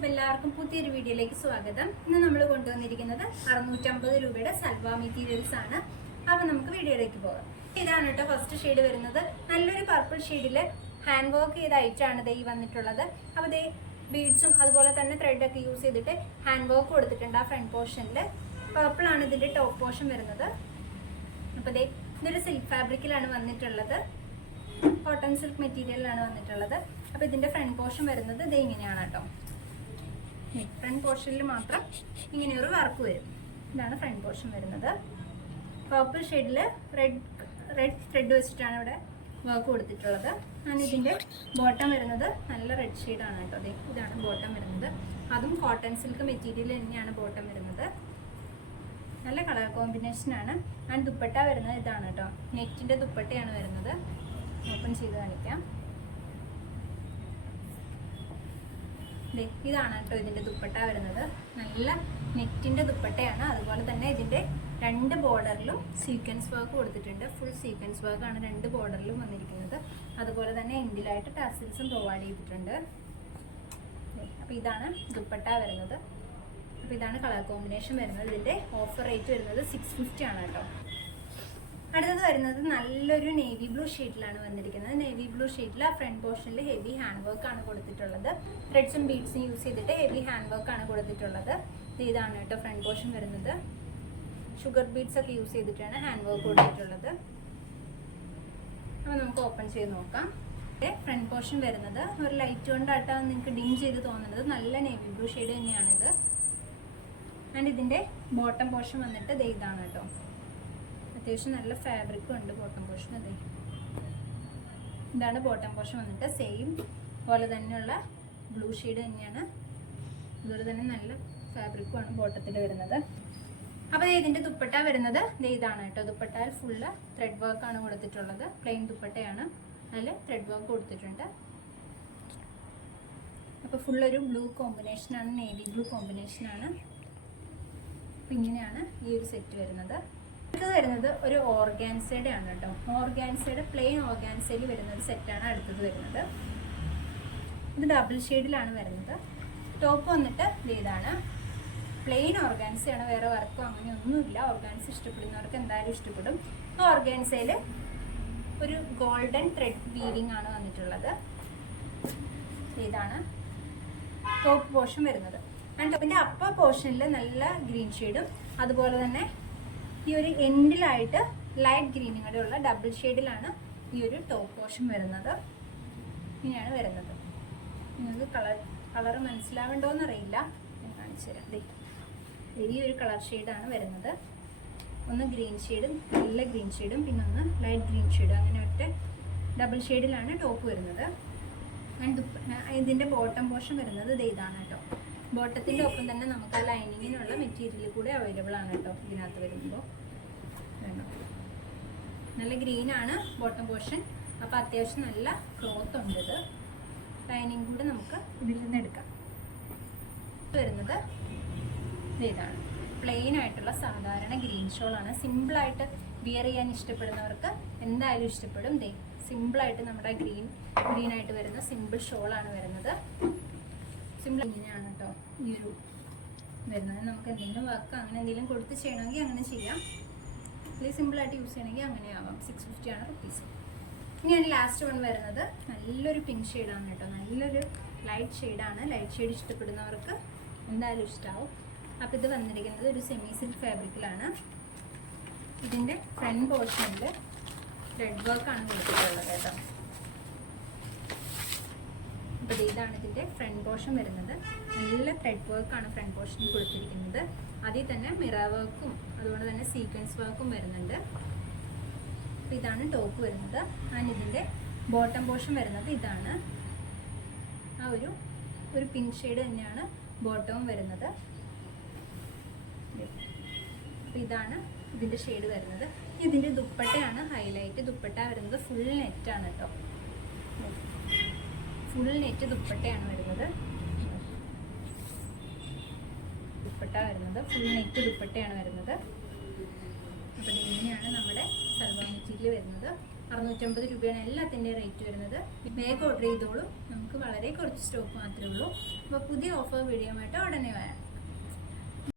അപ്പോൾ എല്ലാവർക്കും പുതിയൊരു വീഡിയോയിലേക്ക് സ്വാഗതം. ഇന്ന് നമ്മൾ കൊണ്ടുവന്നിരിക്കുന്നത് അറുന്നൂറ്റമ്പത് രൂപയുടെ സൽവ മെറ്റീരിയൽസ് ആണ്. അപ്പോൾ നമുക്ക് വീഡിയോയിലേക്ക് പോകാം. ഇതാണ് കേട്ടോ ഫസ്റ്റ് ഷെയ്ഡ് വരുന്നത്. നല്ലൊരു പർപ്പിൾ ഷെയ്ഡിൽ ഹാൻഡ് വർക്ക് ചെയ്ത ഐറ്റാണ് ദേ വന്നിട്ടുള്ളത്. അപ്പോൾ ദേ ബീഡ്സും അതുപോലെ തന്നെ ത്രെഡ് ഒക്കെ യൂസ് ചെയ്തിട്ട് ഹാൻഡ് വർക്ക് കൊടുത്തിട്ടുണ്ട് ആ ഫ്രണ്ട് പോർഷനിൽ പർപ്പിൾ ആണ് ഇതിന്റെ ടോപ്പ് പോർഷൻ വരുന്നത്. അപ്പോൾ ദേ ഇതൊരു സിൽക്ക് ഫാബ്രിക്കിലാണ് വന്നിട്ടുള്ളത്. കോട്ടൺ സിൽക്ക് മെറ്റീരിയലിലാണ് വന്നിട്ടുള്ളത്. അപ്പോൾ ഇതിന്റെ ഫ്രണ്ട് പോർഷൻ വരുന്നത് ഇത് ഇങ്ങനെയാണ് കേട്ടോ. ഫ്രണ്ട് പോർഷനിൽ മാത്രം ഇങ്ങനെ ഒരു വർക്ക് വരും. ഇതാണ് ഫ്രണ്ട് പോർഷൻ വരുന്നത്. പർപ്പിൾ ഷെയ്ഡിൽ റെഡ് റെഡ് ത്രെഡ് വെച്ചിട്ടാണ് ഇവിടെ വർക്ക് കൊടുത്തിട്ടുള്ളത്. ആണ് ഇതിന്റെ ബോട്ടം വരുന്നത്. നല്ല റെഡ് ഷെയ്ഡാണ് കേട്ടോ. അതെ ഇതാണ് ബോട്ടം വരുന്നത്. അതും കോട്ടൺ സിൽക്ക് മെറ്റീരിയൽ തന്നെയാണ് ബോട്ടം വരുന്നത്. നല്ല കളർ കോമ്പിനേഷനാണ് ആൻഡ് ദുപ്പട്ട വരുന്നത് ഇതാണ് കേട്ടോ. നെറ്റിന്റെ ദുപ്പട്ടയാണ് വരുന്നത്. ഓപ്പൺ ചെയ്ത് കാണിക്കാം. ഇതാണ് കേട്ടോ ഇതിന്റെ ദുപ്പട്ട വരുന്നത്. നല്ല നെറ്റിന്റെ ദുപ്പട്ടയാണ്. അതുപോലെ തന്നെ ഇതിന്റെ രണ്ട് ബോർഡറിലും സീക്വൻസ് വർക്ക് കൊടുത്തിട്ടുണ്ട്. ഫുൾ സീക്വൻസ് വർക്കാണ് രണ്ട് ബോർഡറിലും വന്നിരിക്കുന്നത്. അതുപോലെ തന്നെ എൻഡിലായിട്ട് ടാസിൽസും പ്രൊവൈഡ് ചെയ്തിട്ടുണ്ട്. അപ്പോൾ അപ്പൊ ഇതാണ് ദുപ്പട്ട വരുന്നത്. അപ്പോൾ ഇതാണ് കളർ കോമ്പിനേഷൻ വരുന്നത്. ഇതിന്റെ ഓഫർ റേറ്റ് വരുന്നത് സിക്സ് ഫിഫ്റ്റി ആണ് കേട്ടോ. അടുത്തത് വരുന്നത് നല്ലൊരു നേവി ബ്ലൂ ഷെയ്ഡിലാണ് വന്നിരിക്കുന്നത്. നേവി ബ്ലൂ ഷെയ്ഡിൽ ആ ഫ്രണ്ട് പോർഷനിൽ ഹെവി ഹാൻഡ് വർക്ക് ആണ് കൊടുത്തിട്ടുള്ളത്. ത്രെഡ്സും ബീഡ്സും യൂസ് ചെയ്തിട്ട് ഹെവി ഹാൻഡ് വർക്ക് ആണ് കൊടുത്തിട്ടുള്ളത്. ഇത് ഇതാണ് കേട്ടോ ഫ്രണ്ട് പോർഷൻ വരുന്നത്. ഷുഗർ ബീഡ്സ് ഒക്കെ യൂസ് ചെയ്തിട്ടാണ് ഹാൻഡ് വർക്ക് കൊടുത്തിട്ടുള്ളത്. അപ്പോൾ നമുക്ക് ഓപ്പൺ ചെയ്ത് നോക്കാം. ഫ്രണ്ട് പോർഷൻ വരുന്നത്. ഒരു ലൈറ്റ് കൊണ്ടായിട്ടാണ് നിങ്ങൾക്ക് ഡിം ചെയ്ത് തോന്നുന്നത്. നല്ല നേവി ബ്ലൂ ഷെയ്ഡ് തന്നെയാണിത് ആൻഡ് ഇതിന്റെ ബോട്ടം പോർഷൻ വന്നിട്ട് ദേ ഇതാണ് കേട്ടോ. അത്യാവശ്യം നല്ല ഫാബ്രിക്കും ഉണ്ട് ബോട്ടം പോർഷൻ അതെ. ഇതാണ് ബോട്ടം പോർഷൻ വന്നിട്ട് സെയിം പോലെ തന്നെയുള്ള ബ്ലൂ ഷെയ്ഡ് തന്നെയാണ്. അതുപോലെ തന്നെ നല്ല ഫാബ്രിക്കുമാണ് ബോട്ടത്തിൽ വരുന്നത്. അപ്പോൾ ഇതിന്റെ ദുപ്പട്ട വരുന്നത് ഇതാണ് കേട്ടോ. ദുപ്പട്ടയിൽ ഫുള്ള് ത്രെഡ് ആണ് കൊടുത്തിട്ടുള്ളത്. പ്ലെയിൻ ദുപ്പട്ടയാണ്. നല്ല ത്രെഡ് വർക്ക് കൊടുത്തിട്ടുണ്ട്. അപ്പോൾ ഫുള്ളൊരു ബ്ലൂ കോമ്പിനേഷനാണ് നേവി ബ്ലൂ കോമ്പിനേഷനാണ് അപ്പോൾ ഇങ്ങനെയാണ് ഈ ഒരു സെറ്റ് വരുന്നത്. ഇത് വരുന്നത് ഒരു ഓർഗാൻസയുടെ ആണ് കേട്ടോ. ഓർഗാൻസയുടെ പ്ലെയിൻ ഓർഗാൻസയിൽ വരുന്ന ഒരു സെറ്റാണ് അടുത്തത് വരുന്നത്. ഇത് ഡബിൾ ഷെയ്ഡിലാണ് വരുന്നത്. ടോപ്പ് വന്നിട്ട് ഇത് ഇതാണ്. പ്ലെയിൻ ഓർഗാൻസയാണ്. വേറെ വർക്കോ അങ്ങനെ ഒന്നുമില്ല ഓർഗാൻസ് ഇഷ്ടപ്പെടുന്നവർക്ക് എന്തായാലും ഇഷ്ടപ്പെടും. ഓർഗാൻസയിൽ ഒരു ഗോൾഡൻ ത്രെഡ് വീവിംഗ് ആണ് വന്നിട്ടുള്ളത്. ഇതാണ് ടോപ്പ് പോർഷൻ വരുന്നത്. ആൻഡ് ടോപ്പിന്റെ അപ്പർ പോർഷനിൽ നല്ല ഗ്രീൻ ഷെയ്ഡും അതുപോലെ തന്നെ ഈ ഒരു എൻഡിലായിട്ട് ലൈറ്റ് ഗ്രീനും കൂടെ ഉള്ള ഡബിൾ ഷെയ്ഡിലാണ് ഈ ഒരു ടോപ്പ് പോർഷൻ വരുന്നത്. ഇങ്ങനെയാണ് വരുന്നത്. നിങ്ങൾക്ക് കളർ കളർ മനസ്സിലാവണ്ടോന്ന് അറിയില്ല. ഞാൻ കാണിച്ചു തരാം. ഈ ഒരു കളർ ഷെയ്ഡാണ് വരുന്നത്. ഒന്ന് ഗ്രീൻ ഷെയ്ഡും നല്ല ഗ്രീൻ ഷെയ്ഡും പിന്നെ ഒന്ന് ലൈറ്റ് ഗ്രീൻ ഷെയ്ഡും അങ്ങനെ ഒറ്റ ഡബിൾ ഷെയ്ഡിലാണ് ടോപ്പ് വരുന്നത്. ഇതിന്റെ ബോട്ടം പോർഷൻ വരുന്നത് ഇതാണ് കേട്ടോ. ബോട്ടത്തിന്റെ ഒപ്പം തന്നെ നമുക്ക് ആ ലൈനിങ്ങിനുള്ള മെറ്റീരിയൽ കൂടെ അവൈലബിൾ ആണ് കേട്ടോ ഇതിനകത്ത് വരുമ്പോൾ. നല്ല ഗ്രീൻ ആണ് ബോട്ടം പോർഷൻ. അപ്പോൾ അത്യാവശ്യം നല്ല ക്ലോത്ത് ഉണ്ട് ഇത്. ലൈനിങ് കൂടെ നമുക്ക് ഇതിൽ നിന്ന് എടുക്കാം. വരുന്നത് ഇതാണ്. പ്ലെയിൻ ആയിട്ടുള്ള സാധാരണ ഗ്രീൻ ഷോൾ ഷോളാണ് സിമ്പിളായിട്ട് വിയർ ചെയ്യാൻ ഇഷ്ടപ്പെടുന്നവർക്ക് എന്തായാലും ഇഷ്ടപ്പെടും. ദേ സിമ്പിളായിട്ട് നമ്മുടെ ഗ്രീൻ ആയിട്ട് വരുന്ന സിമ്പിൾ ഷോളാണ് വരുന്നത്. സിമ്പിൾ ഇങ്ങനെയാണ് കേട്ടോ. ഈ ഒരു വരുന്നത്. നമുക്ക് എന്തെങ്കിലും വർക്ക് അങ്ങനെ എന്തെങ്കിലും കൊടുത്ത് ചെയ്യണമെങ്കിൽ അങ്ങനെ ചെയ്യാം. അല്ലെങ്കിൽ സിമ്പിളായിട്ട് യൂസ് ചെയ്യണമെങ്കിൽ അങ്ങനെ ആവാം. സിക്സ് ഫിഫ്റ്റി ആണ് റുപ്പീസ് ഇനിയാണ് ലാസ്റ്റ് വൺ വരുന്നത്. നല്ലൊരു പിങ്ക് ഷെയ്ഡാണ് കേട്ടോ. നല്ലൊരു ലൈറ്റ് ഷെയ്ഡാണ് ലൈറ്റ് ഷെയ്ഡ് ഇഷ്ടപ്പെടുന്നവർക്ക് എന്തായാലും ഇഷ്ടമാവും അപ്പോൾ ഇത് വന്നിരിക്കുന്നത് ഒരു സെമി സിൽക്ക് ഫാബ്രിക്കിലാണ് ഇതിന്റെ ഫ്രണ്ട് പോർഷനിൽ ത്രെഡ് വർക്കാണ് കൊടുത്തിട്ടുള്ളത് കേട്ടോ. അപ്പോൾ ഇതാണ് ഇതിന്റെ ഫ്രണ്ട് പോർഷൻ വരുന്നത്. നല്ല ത്രെഡ് വർക്കാണ് ഫ്രണ്ട് പോർഷനിൽ കൊടുത്തിരിക്കുന്നത്. അതിൽ തന്നെ മിറ വർക്കും അതുപോലെ തന്നെ സീക്വൻസ് വർക്കും വരുന്നുണ്ട്. അപ്പോൾ ഇതാണ് ടോപ്പ് വരുന്നത്. ആൻഡ് ഇതിന്റെ ബോട്ടം പോർഷൻ വരുന്നത് ഇതാണ്. ആ ഒരു ഒരു പിങ്ക് ഷെയ്ഡ് തന്നെയാണ് ബോട്ടവും വരുന്നത്. അപ്പോൾ ഇതാണ് ഇതിന്റെ ഷെയ്ഡ് വരുന്നത്. ഇതിന്റെ ദുപ്പട്ടയാണ് ഹൈലൈറ്റ് ദുപ്പട്ട വരുന്നത് ഫുൾ നെറ്റാണ് കേട്ടോ. ഫുൾ നെറ്റ് ദുപ്പട്ടയാണ് വരുന്നത്. ദുപ്പട്ട വരുന്നത്. ഫുൾ നെറ്റ് ദുപ്പട്ടയാണ് വരുന്നത്. അപ്പം ഇങ്ങനെയാണ് നമ്മുടെ മെറ്റീരിയൽ വരുന്നത്. അറുന്നൂറ്റമ്പത് രൂപയാണ് എല്ലാത്തിന്റെയും റേറ്റ് വരുന്നത്. വേഗം ഓർഡർ ചെയ്തോളൂ. നമുക്ക് വളരെ കുറച്ച് സ്റ്റോക്ക് മാത്രമേ ഉള്ളൂ. അപ്പോൾ പുതിയ ഓഫർ വീഡിയോ ആയിട്ട് ഉടനെ വരാം.